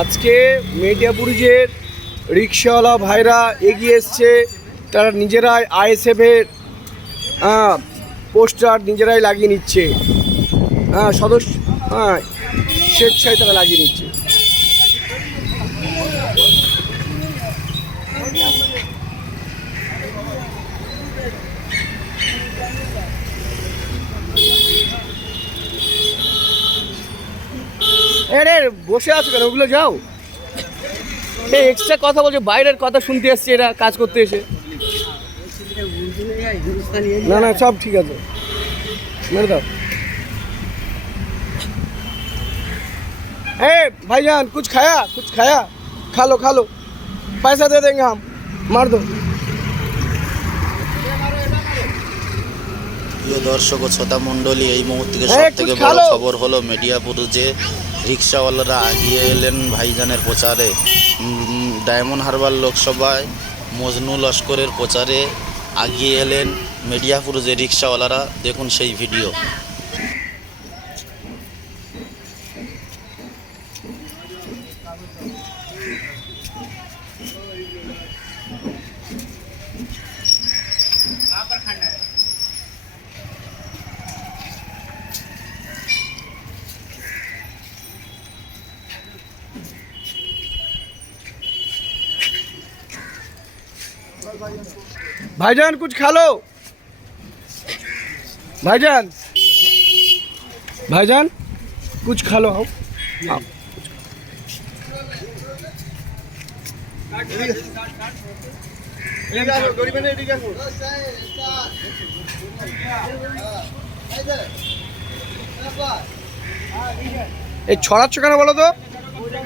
আজকে মেডিয়া পুরুষের রিক্সাওয়ালা ভাইরা এগিয়ে এসছে। তারা নিজেরাই আইএসএফের পোস্টার নিজেরাই লাগিয়ে নিচ্ছে। হ্যাঁ সদস্য হ্যাঁ স্বেচ্ছায় তারা লাগিয়ে নিচ্ছে। আরে বসে আছো কেন ওগুলো যাও এই এক্সট্রা কথা বলছে বাইরের কথা শুনতে এসছে এরা কাজ করতে এসে না না সব ঠিক আছে মেরে দাও ए भाईजान कुछ खाया कुछ खाया खा लो खा लो पैसा दे देंगे हम मार दो প্রিয় দর্শক ও শ্রোতা মণ্ডলী এই মুহূর্তে হ্যাঁ, সব থেকে একটু বড় খালো। খবর হলো মিডিয়াপুরে যে রিক্সাওয়ালারা আগিয়ে এলেন ভাইজানের প্রচারে। ডায়মন্ড হারবার লোকসভায় মজনু লস্করের প্রচারে আগিয়ে এলেন মেডিয়াপুর যে রিক্সাওয়ালারা। দেখুন সেই ভিডিও। भाईजान कुछ खा लो भाईजान भाईजान कुछ खा लो आओ आओ। এই ছড়াচ্ছ কেন বলো তো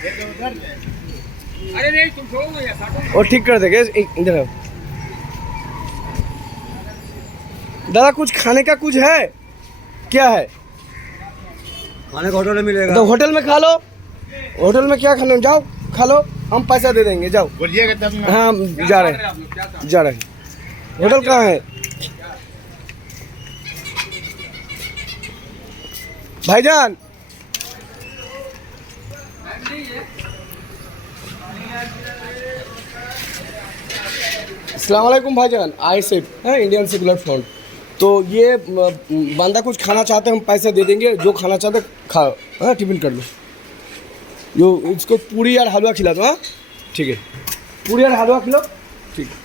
अरे नहीं तुम छोड़ो ना यार काटो और ठीक कर देंगे। इधर दादा कुछ खाने का कुछ है? क्या है? खाने का होटल में मिलेगा। तो होटल में खा लो। होटल में क्या खाना जाओ खा लो। हम पैसा दे देंगे जाओ। बोलिएगा हाँ जा रहे आप लोग क्या हैं। जा रहे हैं। होटल कहाँ है? भाईजान! अलैक्म भाईजान। आई सेफ़ है इंडियन सेकुलर फ्रंट तो ये बंदा कुछ खाना चाहते हैं, हम पैसे दे देंगे। जो खाना चाहते खाओ हाँ टिफ़िन कर लो। जो इसको पूरी और हलवा खिला दो हाँ। ठीक है। पूरी और हलवा खिलाओ। ठीक। है